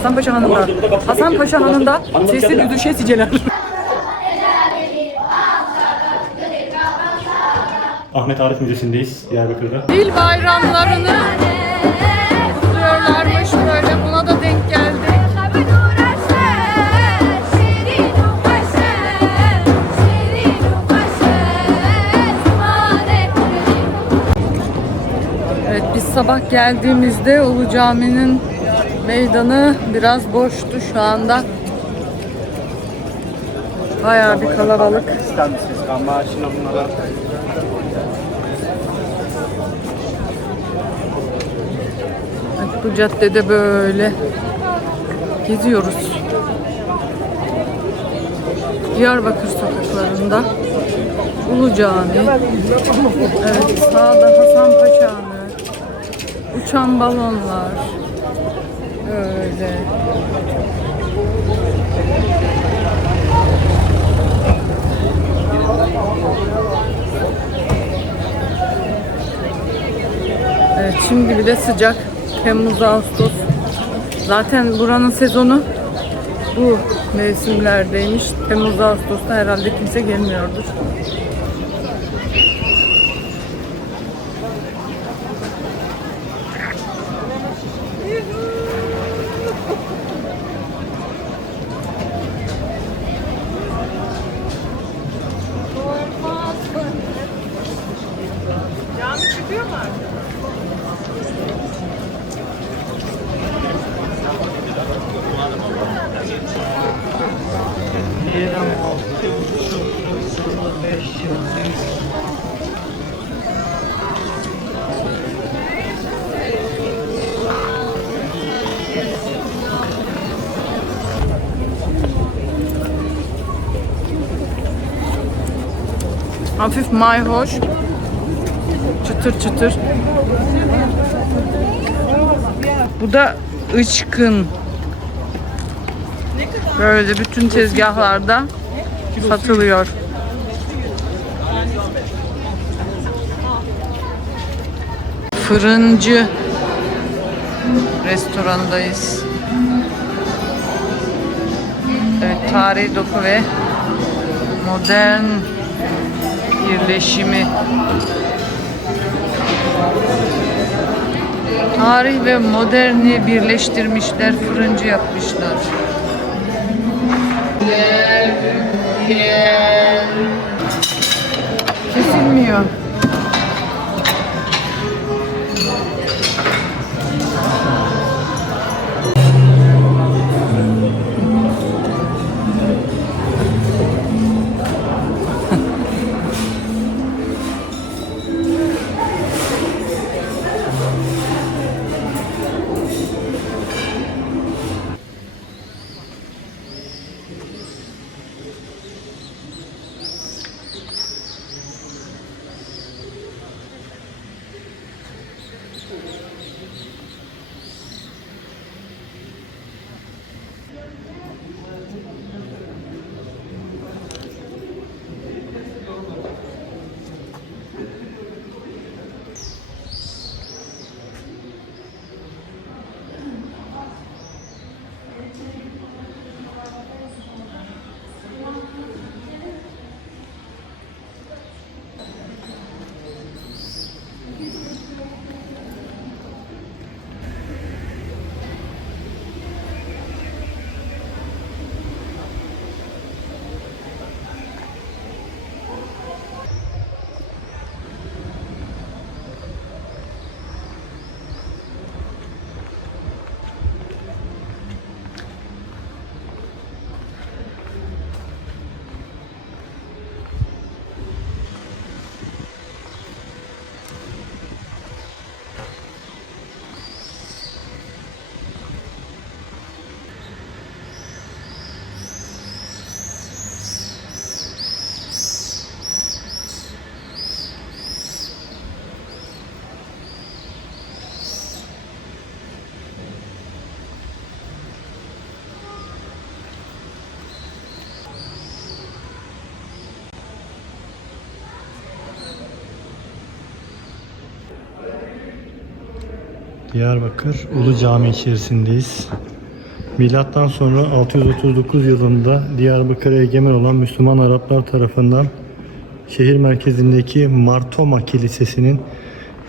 Hasanpaşa Hanı'nda. Hasanpaşa Hanı'nda sesli düdüşe siceler. Ahmet Arif Müzesi'ndeyiz Diyarbakır'da. Dil bayramlarını kutluyorlarmış böyle. Buna da denk geldik. Evet biz sabah geldiğimizde Ulu Cami'nin meydanı biraz boştu şu anda. Bayağı bir kalabalık. Bu caddede böyle geziyoruz. Diyarbakır sokaklarında Ulu Cami. Evet sağda Hasan Paşa. Uçan balonlar. Öyle. Evet şimdi bir de sıcak. Temmuz, Ağustos. Zaten buranın sezonu bu mevsimlerdeymiş. Temmuz, Ağustos'ta herhalde kimse gelmiyordur. Hafif mayhoş. Çıtır çıtır. Bu da ıçkın. Böyle bütün tezgahlarda satılıyor. Fırıncı restorandayız. Evet, tarihi doku ve modern birleşimi. Tarih ve moderni birleştirmişler, fırıncı yapmışlar. Kesilmiyor. Diyarbakır Ulu Cami içerisindeyiz. Milattan sonra 639 yılında Diyarbakır'a egemen olan Müslüman Araplar tarafından şehir merkezindeki Martoma Kilisesi'nin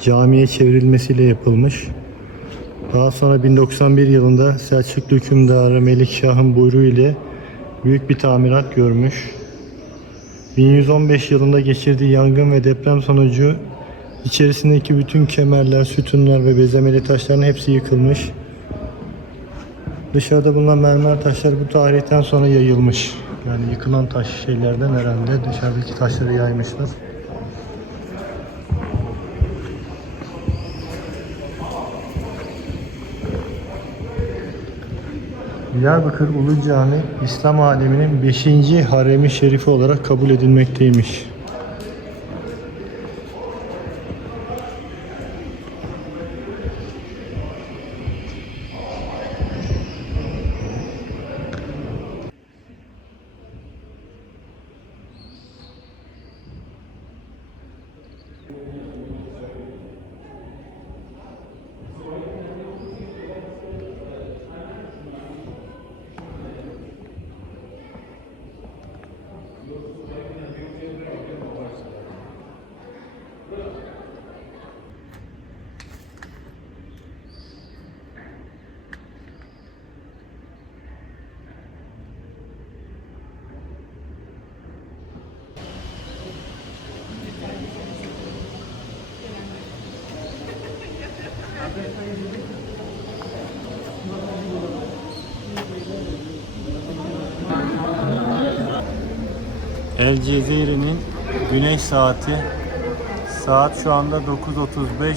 camiye çevrilmesiyle yapılmış. Daha sonra 1091 yılında Selçuklu hükümdarı Melikşah'ın buyruğu ile büyük bir tamirat görmüş. 1115 yılında geçirdiği yangın ve deprem sonucu içerisindeki bütün kemerler, sütunlar ve bezemeli taşların hepsi yıkılmış. Dışarıda bulunan mermer taşlar bu tarihten sonra yayılmış. Yani yıkılan taş şeylerden herhalde dışarıdaki taşları yaymışlar. Diyarbakır Ulu Cami İslam aleminin 5. haremi şerifi olarak kabul edilmekteymiş. El Cezeri'nin güneş saati saat şu anda 9.35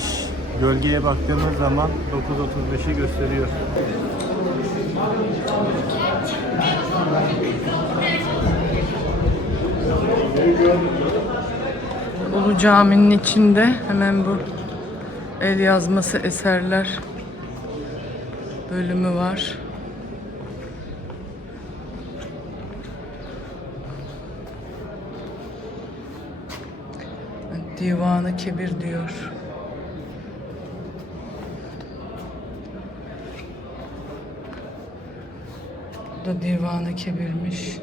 gölgeye baktığımız zaman 9.35'i gösteriyor. Ulu Cami'nin içinde hemen bu el yazması eserler bölümü var. Divanı Kebir diyor. Bu da Divanı Kebir'miş.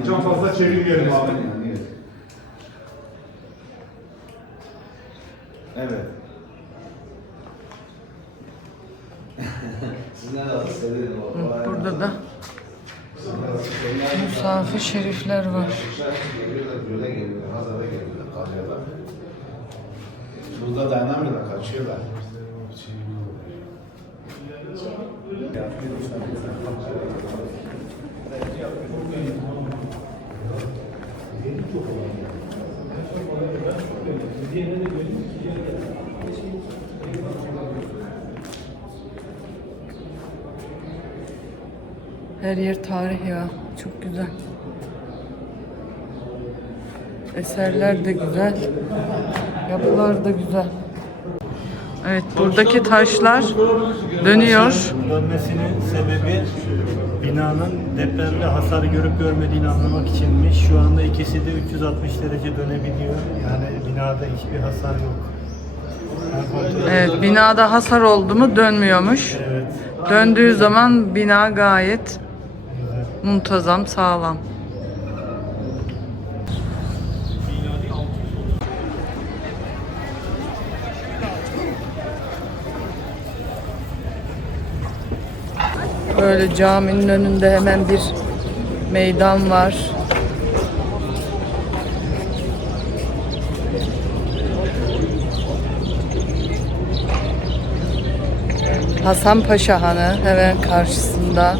Hocam fazla çevirmeyelim abi. Evet. Siz ne kadar severim o. Burada da Musafi şerifler var. Burada dayanamıyorlar, kaçıyorlar. Her yer tarih ya. Çok güzel. Eserler de güzel. Yapılar da güzel. Evet buradaki taşlar dönüyor. Dönmesinin sebebi binanın depremde hasar görüp görmediğini anlamak içinmiş. Şu anda ikisi de 360 derece dönebiliyor. Yani binada hiçbir hasar yok. Evet binada hasar oldu mu dönmüyormuş. Evet. Döndüğü zaman bina gayet muntazam, sağlam. Böyle caminin önünde hemen bir meydan var. Hasan Paşa Hanı hemen karşısında.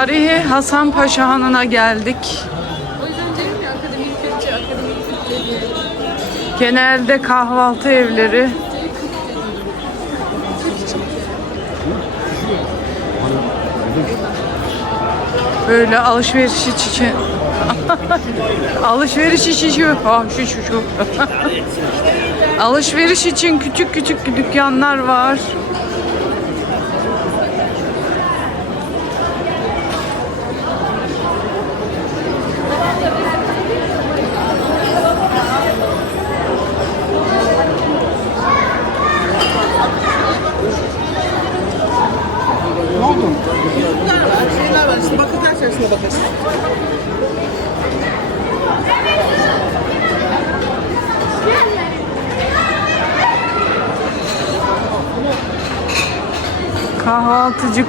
Tarihi Hasan Paşa Hanı'na geldik. O yüzden diyorum ya akademik Türkçe, akademik Türkçe diye. Genelde kahvaltı evleri. Böyle alışveriş için alışveriş için şu ah şu şu şu alışveriş için küçük küçük dükkanlar var.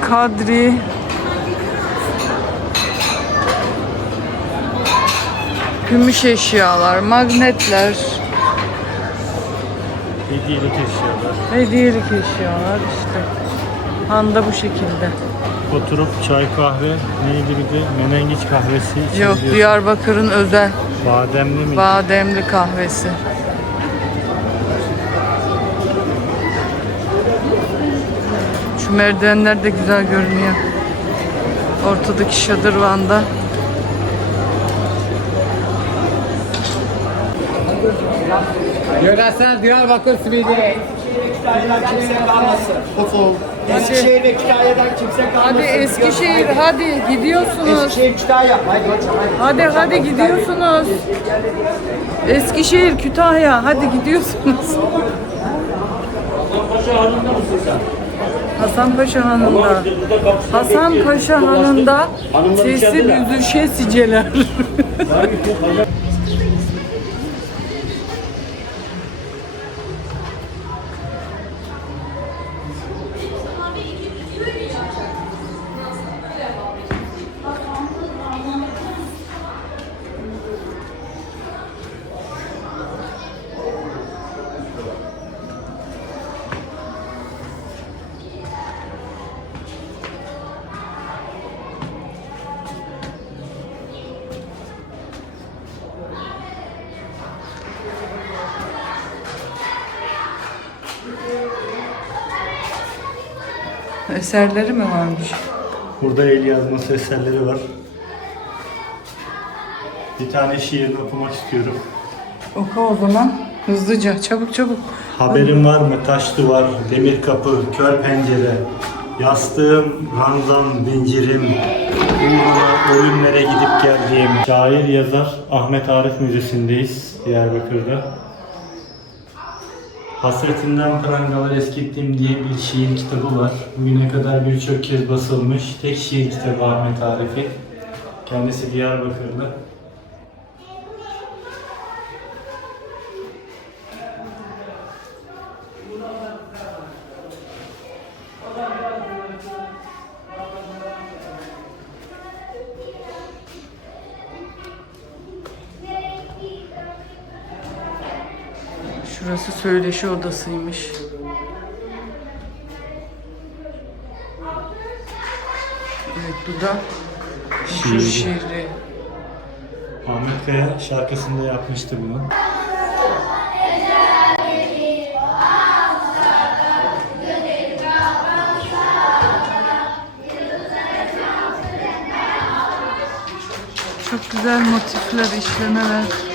Kahvaltıcı Kadri. Gümüş eşyalar, magnetler, Hediyelik eşyalar. hediyelik eşyalar işte. Handa bu şekilde. Oturup çay kahve neydi bir de menengiç kahvesi Yok. Diyarbakır'ın özel Bademli mi? bademli kahvesi. Şu merdivenler de güzel görünüyor. Ortadaki şadırvanda. Yöresel Diyarbakır simidi. Kimse kalmasın. Eskişehir ve Kütahya'dan kimse kalmasın. Hadi Eskişehir hadi gidiyorsunuz. Eskişehir Kütahya. Haydi hocam haydi. Hadi hadi gidiyorsunuz. Eskişehir, Kütahya hadi gidiyorsunuz. Hasan Paşa Hanı'nda. Hasan Paşa Hanı'nda sesi büzüşe siceler. Eserleri mi varmış? Burada el yazması eserleri var. Bir tane şiirini okumak istiyorum. Oku o zaman. Hızlıca, çabuk çabuk. Haberin var mı? Taş duvar, demir kapı, kör pencere, yastığım, ranzam, zincirim, uğruna ölümlere gidip geldiğim. Şair yazar Ahmet Arif Müzesi'ndeyiz Diyarbakır'da. Hasretinden prangalar eskittim diye bir şiir kitabı var. Bugüne kadar birçok kez basılmış. Tek şiir kitabı Ahmet Arif'in. Kendisi Diyarbakırlı. Şurası söyleşi odasıymış. Evet bu da şu Şiiri. şiiri. Ahmet Kaya şarkısında yapmıştı bunu. Çok güzel motifler, işlemeler.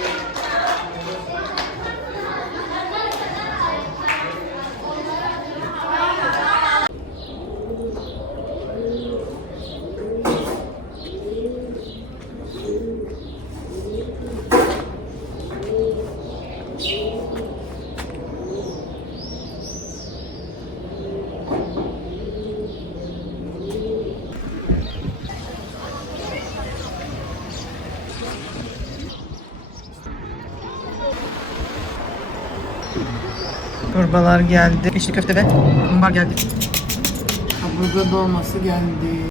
Çorbalar geldi. İçli köfte ve mumbar geldi. Kaburga dolması geldi.